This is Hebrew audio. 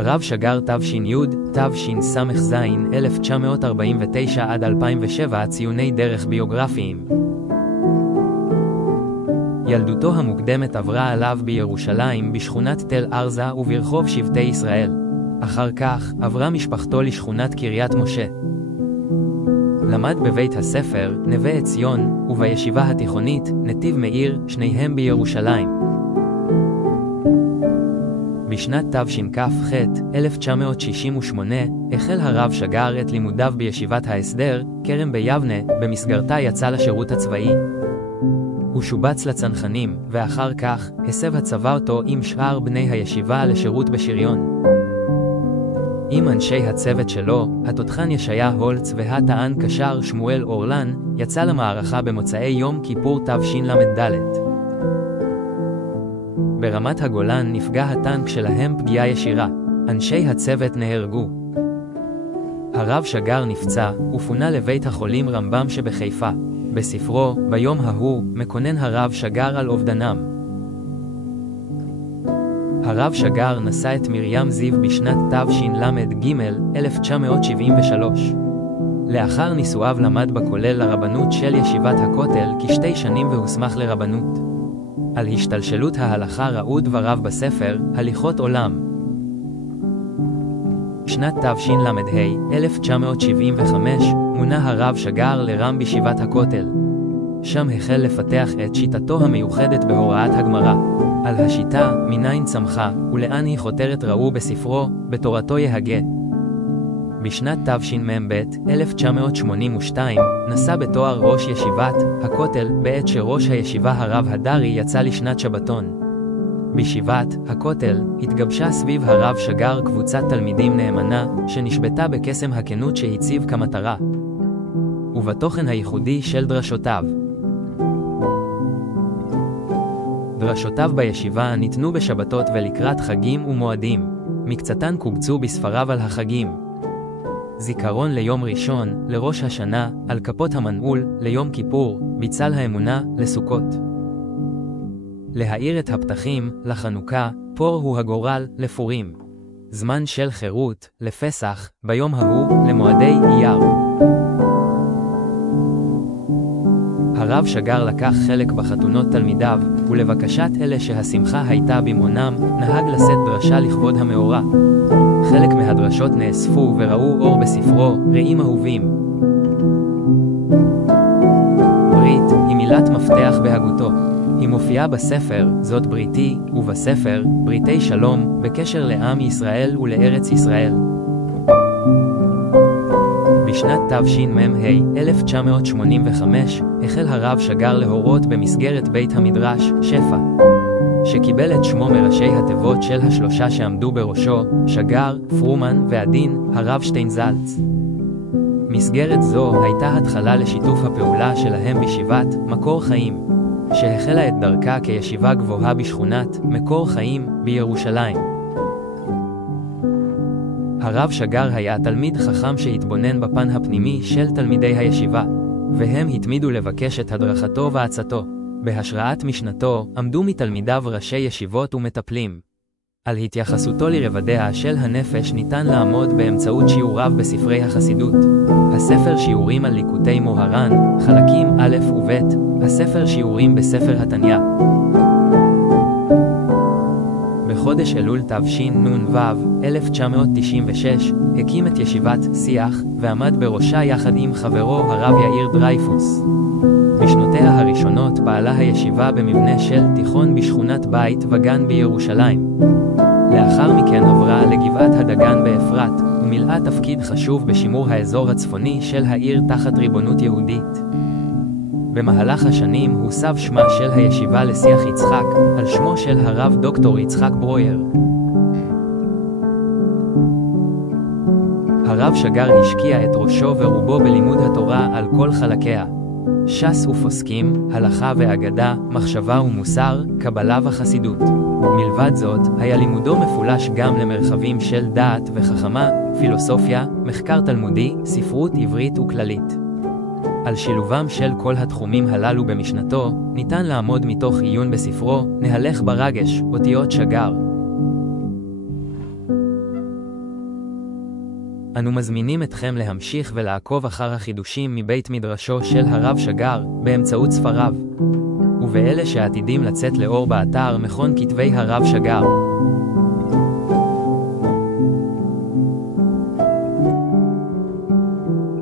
הרב שגר תש"י, תשס"ז, 1949 עד 2007 ציוני דרך ביוגרפיים. ילדותו המוקדמת עברה עליו בירושלים, בשכונת תל ארזה וברחוב שבטי ישראל. אחר כך עברה משפחתו לשכונת קריית משה. למד בבית הספר נווה עציון ובישיבה התיכונית נתיב מאיר, שניהם בירושלים. בשנת תשכ"ח, 1968, החל הרב שגר את לימודיו בישיבת ההסדר, כרם ביבנה, במסגרתה יצא לשירות הצבאי. הוא שובץ לצנחנים, ואחר כך הסב הצבא אותו עם שאר בני הישיבה לשירות בשריון. עם אנשי הצוות שלו, התותחן ישעיה הולץ והטען קשר שמואל אורלן, יצא למערכה במוצאי יום כיפור תשל"ד. ברמת הגולן נפגע הטנק שלהם פגיעה ישירה. אנשי הצוות נהרגו. הרב שגר נפצע ופונה לבית החולים רמב"ם שבחיפה. בספרו, ביום ההוא, מקונן הרב שגר על אובדנם. הרב שגר נשא את מרים זיו בשנת תשל"ג, 1973. לאחר נישואיו למד בכולל לרבנות של ישיבת הכותל כ2 שנים והוסמך לרבנות. על השתלשלות ההלכה ראו דבריו בספר, הליכות עולם. שנת תשל"ה, 1975, מונה הרב שגר לרם בישיבת הכותל. שם החל לפתח את שיטתו המיוחדת בהוראת הגמרא. על השיטה, מניין צמחה, ולאן היא חותרת ראו בספרו, בתורתו יהגה. בשנת תשמ"ב, 1982, נשא בתואר ראש ישיבת הכותל, בעת שראש הישיבה הרב הדרי יצא לשנת שבתון. בישיבת הכותל התגבשה סביב הרב שגר קבוצת תלמידים נאמנה, שנשבתה בקסם הכנות שהציב כמטרה, ובתוכן הייחודי של דרשותיו. דרשותיו בישיבה ניתנו בשבתות ולקראת חגים ומועדים. מקצתן קובצו בספריו על החגים. זיכרון ליום ראשון, לראש השנה, על כפות המנעול, ליום כיפור, ביצל האמונה, לסוכות. להאיר את הפתחים, לחנוכה, פור הוא הגורל, לפורים. זמן של חירות, לפסח, ביום ההוא, למועדי אייר. הרב שגר לקח חלק בחתונות תלמידיו, ולבקשת אלה שהשמחה הייתה במעונם, נהג לשאת דרשה לכבוד המאורע. חלק מהדרשות נאספו וראו אור בספרו, רעים אהובים. ברית היא מילת מפתח בהגותו. היא מופיעה בספר, זאת בריתי, ובספר, בריתי שלום, בקשר לעם ישראל ולארץ ישראל. בשנת תשמ"ה, 1985, החל הרב שגר להורות במסגרת בית המדרש, שפע, שקיבל את שמו מראשי התיבות של השלושה שעמדו בראשו, שגר, פרומן והדין, הרב שטיינזלץ. מסגרת זו הייתה התחלה לשיתוף הפעולה שלהם בישיבת מקור חיים, שהחלה את דרכה כישיבה גבוהה בשכונת מקור חיים בירושלים. הרב שגר היה תלמיד חכם שהתבונן בפן הפנימי של תלמידי הישיבה, והם התמידו לבקש את הדרכתו ועצתו. בהשראת משנתו עמדו מתלמידיו ראשי ישיבות ומטפלים. על התייחסותו לרבדיה של הנפש ניתן לעמוד באמצעות שיעוריו בספרי החסידות. הספר שיעורים על ליקוטי מוהר"ן, חלקים א' וב', הספר שיעורים בספר התניא. בחודש אלול תשנ"ו, 1996, הקים את ישיבת שיח, ועמד בראשה יחד עם חברו הרב יאיר דרייפוס. בשנותיה הראשונות פעלה הישיבה במבנה של תיכון בשכונת בית וגן בירושלים. לאחר מכן עברה לגבעת הדגן באפרת, ומילאה תפקיד חשוב בשימור האזור הצפוני של העיר תחת ריבונות יהודית. במהלך השנים הוסב שמה של הישיבה לשיח יצחק, על שמו של הרב דוקטור יצחק ברויר. הרב שגר השקיע את ראשו ורובו בלימוד התורה על כל חלקיה. ש"ס ופוסקים, הלכה ואגדה, מחשבה ומוסר, קבלה וחסידות. מלבד זאת, היה לימודו מפולש גם למרחבים של דעת וחכמה, פילוסופיה, מחקר תלמודי, ספרות עברית וכללית. על שילובם של כל התחומים הללו במשנתו, ניתן לעמוד מתוך עיון בספרו, נהלך ברגש, אותיות שגר. אנו מזמינים אתכם להמשיך ולעקוב אחר החידושים מבית מדרשו של הרב שגר באמצעות ספריו, ובאלה שעתידים לצאת לאור באתר מכון כתבי הרב שגר.